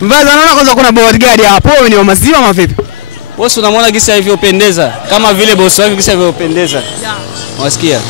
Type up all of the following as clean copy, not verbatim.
Mbaza naona kwanza kuna bodyguard hapo, wewe ni wa maziwa ama vipi? Boss unamwona gisa alivyopendeza kama vile boss wake gisa alivyopendeza. Unasikia?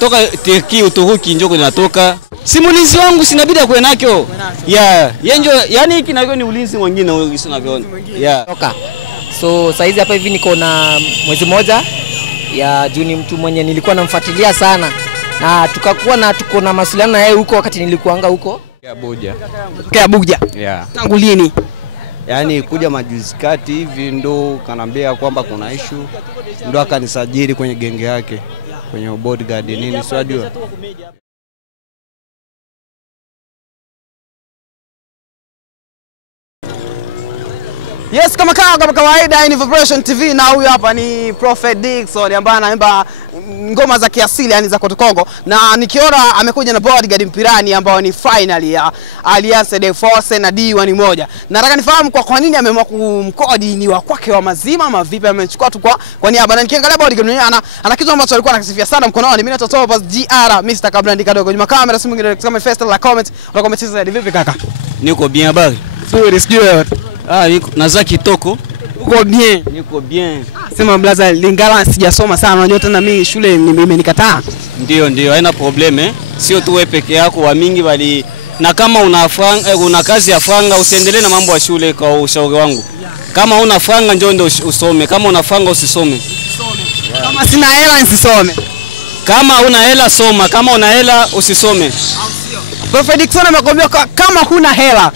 Toka Turki Uturuki njoo kunatoka. Simulizi wangu sinabidi kuwe nakyo. Yenjo yani hiki nakyo ni ulinzi mwingine wewe gisa unavyoona. Toka. So saizi hapa hivi niko na mwezi mmoja ya Juni, mtu mwenye nilikuwa namfuatilia sana. Na tuko na masuala na yeye huko wakati nilikuanga huko. Abuja. Kwa Abuja. Tangu lini? Yaani kuja majuzi kati hivi ndo kanambia kwamba kuna issue, ndo akanisajili kwenye genge yake kwenye bodyguard nini sio ajua. Yes, kama kawaida ni Vibration TV, na huyu hapa ni Prophet Dickson ambaye anaimba ngoma za kiasili yani za Kongo, na nikiona amekuja na bodyguard mpirani ambao ni final ya Alliance de Force na D1 moja. Nataka nifahamu kwa nini ameamua kumkodi, ni wa kwake wa mazima ama vipi amechukua tu kwa niaba. Na nikiangalia bodyguard ana kitu ambacho alikuwa anakisifia sana mkononi. Mimi natotoa bas GR Mr. Kabrandi kadogo. Nyuma kamera simu ngine kama first la comment, utakomment sasa vipi kaka? Niko bien habari. Nzuri sijui wewe. Niko naza kitoko. Uko bien? Niko bien. Sema blaza Lingala sijasoma sana, unajua tena mimi shule imenikataa. Ndio haina probleme. Sio tu wewe peke yako, wa mingi bali na kama una kazi ya franga usiendelee na mambo ya shule kwa ushauri wangu. Kama una franga njoo ndio usome, kama una franga usisome. Kama sina hela nisisome. Kama una hela soma, kama una hela usisome. Prophet Dickson amekwambia kama huna hela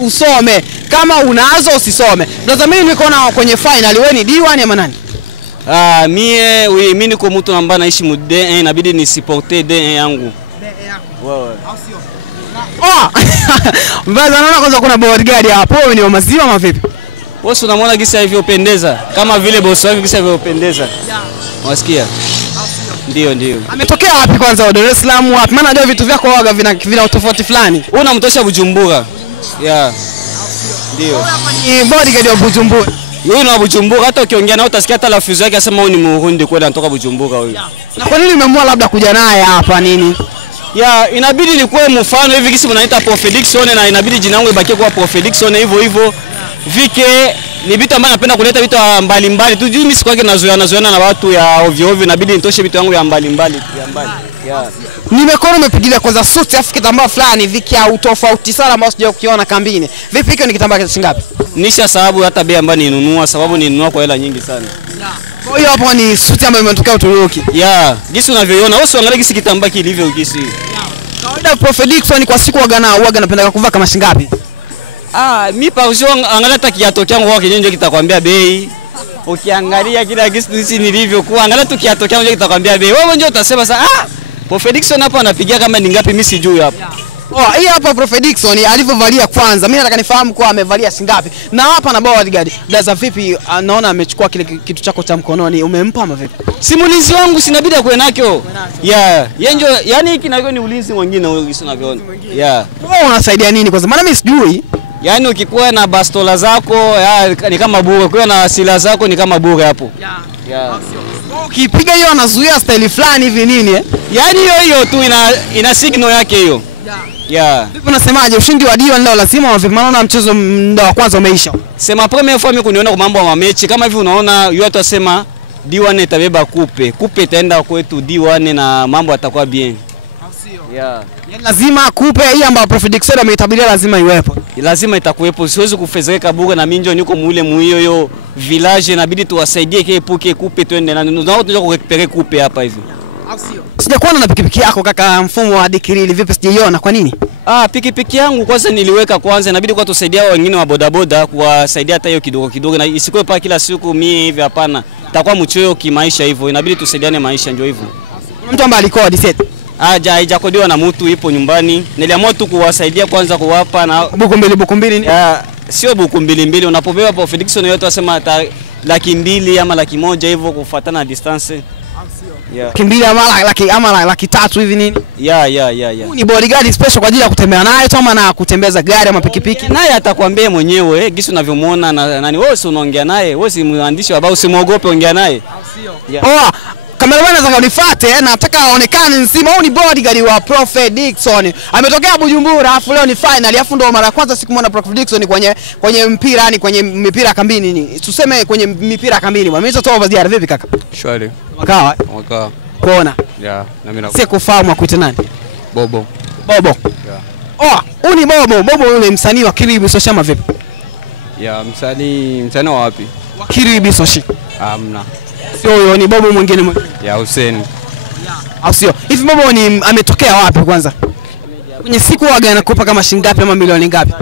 usome, kama unazo usisome. Ndio mimi niko na kwenye final, wewe ni D1 ama nani? Mimi niko mtu ambaye naishi mu D1, inabidi ni supporter D1 yangu. D1 yako. Wewe. Mbaza naona kwanza kuna bodyguard hapo, wewe ni wa maziwa ama vipi? Boss unamwona gisa alivyopendeza kama vile boss wake gisa alivyopendeza. Unasikia? Ndio. Ametokea wapi kwanza, Dar es Salaam wapi? Maana ndio vitu vyako waga vina tofauti fulani. Unamtosha Bujumbura. Ndio. Ni bodyguard wa Bujumbura. Yule wa Bujumbura, hata ukiongea naye utasikia hata lafuzi yake asema huyu ni Murundi kwenda anatoka Bujumbura huyu. Na kwa nini umeamua labda kuja naye hapa nini? Inabidi nikuwe mfano hivi kisi mnaita Prophet Dickson, na inabidi jina langu ibaki kuwa Prophet Dickson hivyo. Vike ni vitu ambavyo napenda kuleta vitu mbalimbali. Tu mimi siku yake nazoeana na watu ya ovyo, inabidi nitoshe vitu yangu ya mbalimbali. Nimekona umepigilia kwanza suti afu kitambaa fulani viki au tofauti sana ambao sija kukiona kambini. Vipi hiko ni kitambaa kiasi ngapi? Nisha sababu hata bei ambayo ninunua, sababu ninunua kwa hela nyingi sana. Kwa hiyo hapo ni suti ambayo imetokea Uturuki. Gisi unavyoiona, wewe uangalie gisi kitambaa kilivyo gisi. Kawaida Prophet Dickson kwa siku huaga napenda kuvaa kama shingapi? Mimi pausho angalia hata kiato changu kwa kinyenjo kitakwambia bei. Ukiangalia kila gisi nilivyokuwa, angalia tu kiato changu kitakwambia bei. Wewe ndio utasema sasa Prophet Dickson hapa anapigia kama ni ngapi, mimi sijui hapa. Hii hapa Prophet Dickson alivyovalia kwanza, mimi nataka nifahamu kwa amevalia singapi. Na hapa na bodyguard, blaza vipi, naona amechukua kile kitu chako cha mkononi, umempa ama vipi? Simulizi wangu sinabidi kuwe nakyo. Yenjo yani hiki nakyo ni ulinzi mwingine wewe gisi unavyoona. Wewe unasaidia nini kwanza? Maana mimi sijui. Yani ukikuwa na bastola zako ni kama bure, ukiwa na silaha zako ni kama bure hapo. Ukipiga hiyo anazuia style fulani hivi nini Yani hiyo tu ina signal yake hiyo. Vipi unasemaje ushindi wa D1 leo lazima vipi? Maana mchezo ndio wa kwanza umeisha. Sema premier fois mimi kuniona kwa mambo ya mechi kama hivi, unaona watu wasema D1 itabeba kupe itaenda kwetu D1 na mambo yatakuwa bien. Yani lazima kupe hii ambayo Prophet Dickson ameitabiria lazima iwepo. Lazima itakuwepo, siwezi kufezeka bure, na minjo niko muile muhiyo village, inabidi tuwasaidie keepuke kupe twende na tunataka tunataka kurekupere kupe hapa hivi. Sijakuona na pikipiki yako kaka, mfumo wa dikirili vipi sijaiona, kwa nini? Pikipiki yangu kwanza niliweka kwanza, inabidi kwa tusaidia wengine wa bodaboda, kuwasaidia hata hiyo kidogo na isikuwe pa kila siku mimi hivi, hapana. Takuwa mchoyo kimaisha hivyo, inabidi tusaidiane maisha ndio hivyo. Mtu ambaye alikodi set. Haijakodiwa na mtu, ipo nyumbani. Niliamua tu kuwasaidia kwanza kuwapa na buku mbili ni? Sio buku mbili. Unapobeba Prophet Dickson yote wasema 200,000 ama 100,000 hivyo kufuatana na distance. Kimbili ama laki 3 hivi nini? Ni bodyguard special kwa ajili ya kutembea naye tu ama na kutembeza gari ama pikipiki? Naye atakwambia mwenyewe gisi unavyomuona na nani wewe, si unaongea naye, wewe si mwandishi wa habari, usimwogope, ongea naye. Cameraman nataka unifuate, nataka aonekane nzima. Huyu ni bodyguard wa Prophet Dickson. Ametokea Bujumbura, afu leo ni final, afu ndo mara ya kwanza sikumwona Prophet Dickson kwenye mpira, yani kwenye mipira kambini ni. Tuseme kwenye mipira kambini bwana. Mimi nitoa baadhi ya vipi kaka? Shwari. Makawa. Makawa. Kuona. Yeah, na mimi si kufahamu akuite nani? Bobo. Bobo. Yeah. Oh, huyu ni Bobo. Bobo yule msanii wa Kiribi Soshama vipi? Yeah, msanii wa wapi? Wa Kiribi Soshi. Hamna. Sio huyo, ni Bobo mwingine. Ya Hussein. Au sio? Hivi Bobo ni ametokea wapi kwanza? Kwenye siku waga anakupa kama shilingi ngapi ama milioni ngapi?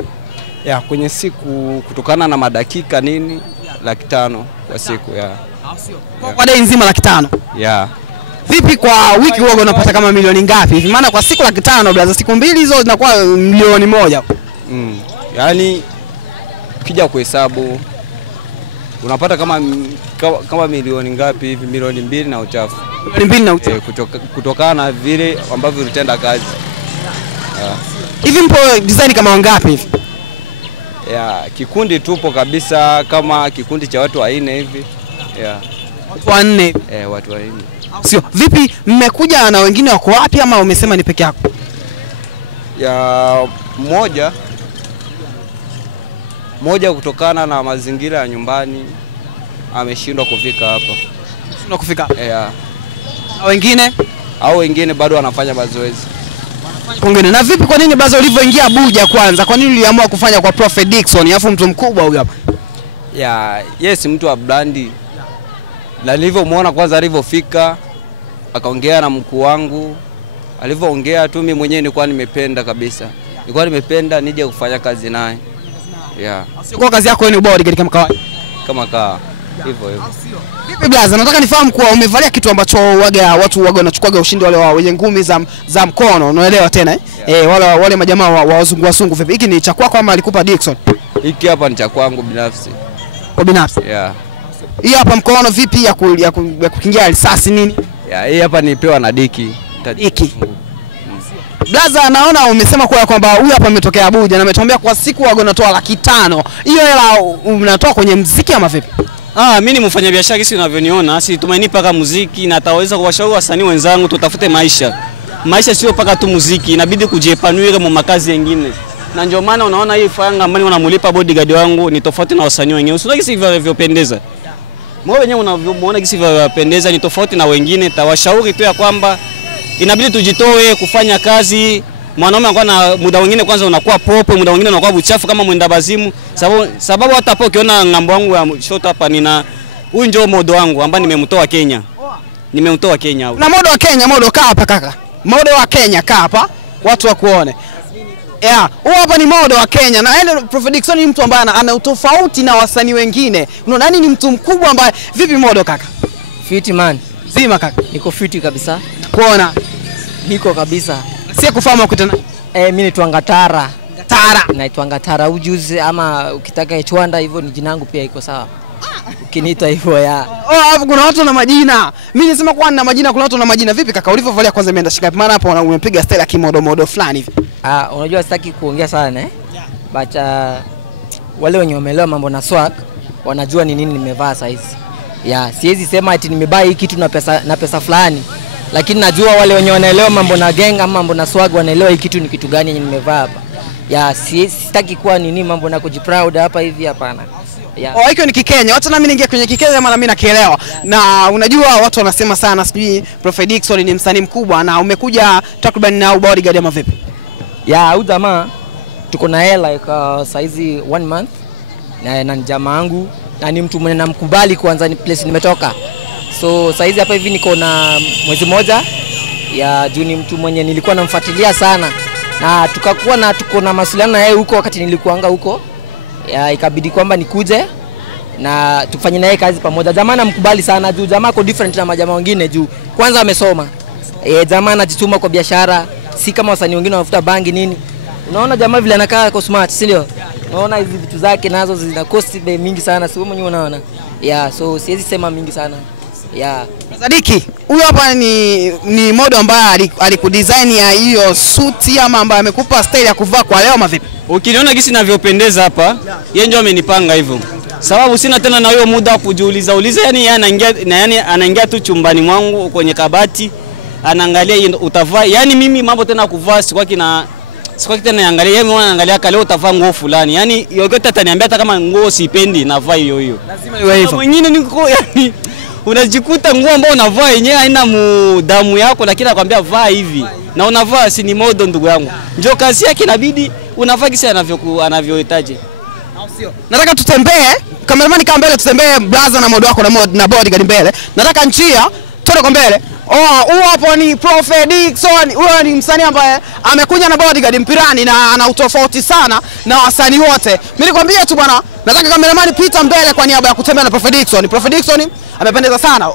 Ya kwenye siku kutokana na madakika nini 500,000 kwa siku ya. Au sio? Kwa dai nzima 500,000. Ya. Vipi kwa wiki waga unapata kama milioni ngapi? Hivi maana kwa siku 500,000 blaza, siku mbili hizo zinakuwa milioni 1. Yaani ukija kuhesabu unapata kama milioni ngapi hivi, milioni 2 na uchafu. Milioni 2 na uchafu. Kutokana na vile ambavyo ulitenda kazi. Hivi mpo design kama wangapi hivi? Ya, kikundi tupo kabisa kama kikundi cha watu 4 hivi. Ya. Watu 4. Watu 4. Sio. Vipi mmekuja na wengine wako wapi ama umesema ni peke yako? Ya moja kutokana na mazingira ya nyumbani ameshindwa kufika hapa. Shindwa kufika hapa. Na wengine? Au wengine bado wanafanya mazoezi. Kongene. Na vipi kwa nini baza ulivyoingia Abuja kwanza? Kwa nini uliamua kufanya kwa Prophet Dickson? Alafu mtu mkubwa huyu hapa. Ya, yes mtu wa brandi. Na nilivyomuona kwanza alivyofika akaongea na mkuu wangu. Alivyoongea tu mimi mwenyewe nilikuwa nimependa kabisa. Nilikuwa nimependa nije kufanya kazi naye. Yeah. Sio kwa kazi yako ni bodyguard kama kawaida. Kama kaa. Hivyo. Vipi blaza, nataka nifahamu kuwa umevalia kitu ambacho watu wanachukua ushindi wale wenye ngumi za mkono, unaelewa tena wale majamaa wa wazungu vipi? Hiki ni cha kwako ama alikupa Dickson? Hiki hapa ni cha kwangu binafsi. Kwa binafsi? Yeah. Hii hapa mkono vipi ya kukingia risasi nini? Yeah, hii hapa nipewa na Diki. Diki. Blaza, naona umesema kwamba huyu hapa ametokea Abuja na ametuambia kwa siku wago natoa 500,000. Hiyo hela unatoa kwenye muziki ama vipi? Mimi ni mfanyabiashara kisi unavyoniona, si tumaini paka muziki na ataweza kuwashauri wasanii wenzangu tutafute maisha. Maisha sio paka tu muziki, inabidi kujiepanua mu makazi mengine. Na ndio maana unaona hii fanga ambayo wanamulipa bodyguard wangu ni tofauti na wasanii wengine. Usiona kisi vinavyopendeza. Mwe wenyewe unavyomuona kisi vinavyopendeza ni tofauti na wengine. Tawashauri tu ya kwamba inabidi tujitoe kufanya kazi. Mwanaume anakuwa na muda mwingine kwanza unakuwa popo, muda mwingine unakuwa buchafu kama mwenda bazimu. Sababu hata hapo ukiona ngambo wangu ya short hapa nina huyu ndio modo wangu ambaye nimemtoa Kenya. Nimemtoa Kenya. Na modo wa Kenya, modo kaa hapa kaka. Modo wa Kenya kaa hapa, watu wakuone. Huyu hapa ni modo wa Kenya na yeye Prophet Dickson ni mtu ambaye ana utofauti na wasanii wengine. Unaona nani ni mtu mkubwa ambaye vipi modo kaka? Fiti man. Zima kaka. Niko fiti kabisa. Kuona niko kabisa. Si kufahamu ukitana. Mimi naitwa Ngatara. Ngatara. Naitwa Ngatara ujuzi ama ukitaka Chwanda hivyo ni jina langu pia iko sawa. Ukiniita hivyo ya. Hapo kuna watu na majina. Mimi nisema kwa na majina, kuna watu na majina. Vipi kaka ulivyovalia kwanza imeenda shingapi? Maana hapo umepiga style ya kimodo fulani hivi. Unajua sitaki kuongea sana but wale wenye wameelewa mambo na swag wanajua ni nini nimevaa saa hizi. Siwezi sema ati nimebaa hii kitu na pesa fulani. Lakini najua wale wenye wanaelewa mambo na gang ama mambo na swag wanaelewa hii kitu ni kitu gani yenye nimevaa hapa. Sitaki kuwa nini mambo na kujiproud hapa hivi hapana. Hiyo ni Kikenya. Wacha na mimi niingie kwenye Kikenya maana mimi nakielewa. Na unajua watu wanasema sana sijui Prophet Dickson ni msanii mkubwa na umekuja takriban na bodyguard ama vipi? Huyu jamaa tuko na yeye like saizi 1 month na jamaa wangu na ni mtu mwenye namkubali kwanza ni place nimetoka. So saizi hapa hivi niko na mwezi moja ya Juni, mtu mwenye nilikuwa namfuatilia sana na tuko na masuala na yeye huko wakati nilikuanga huko. Ikabidi kwamba nikuje na tufanye naye kazi pamoja. Jamaa namkubali sana juu jamaa ko different na majamaa wengine juu kwanza amesoma. Jamaa anajituma kwa biashara, si kama wasanii wengine wanafuta bangi nini. Unaona jamaa vile anakaa kwa smart, si ndio? Unaona hizi vitu zake nazo zina cost bei mingi sana, si wewe mwenyewe unaona. So siwezi sema mingi sana. Sadiki, huyu hapa ni modo ambaye alikudesign ya hiyo suti ama ambaye amekupa style ya kuvaa kwa leo mavipi? Ukiniona gisi ninavyopendeza hapa, yeye ndio amenipanga hivyo. sababu sina tena na hiyo muda wa kujiuliza yani anaingia tu chumbani mwangu kwenye kabati anaangalia utavaa, yani mimi mambo tena kuvaa sikuwa tena naangalia, yeye anaangalia kale utavaa nguo fulani, yani yoyote ataniambia hata kama nguo sipendi navaa hiyo lazima iwe hivyo. Mwingine niko yani unajikuta nguo ambayo unavaa yenyewe haina damu yako, lakini anakuambia vaa hivi na unavaa, si ni modo ndugu yangu, njoo kazi yake inabidi unavaa kisa anavyohitaji. Nataka tutembee, cameraman kama mbele, tutembee blaza na modo wako na bodyguard mbele. Nataka njia twende kwa mbele. Huyu hapo ni Prophet Dickson. Huyo ni msanii ambaye amekuja na bodyguard mpirani na ana utofauti sana na wasanii wote. Mimi nikwambia tu bwana, nataka cameraman pita mbele kwa niaba ya kutembea na Prophet Dickson. Prophet Dickson amependeza sana.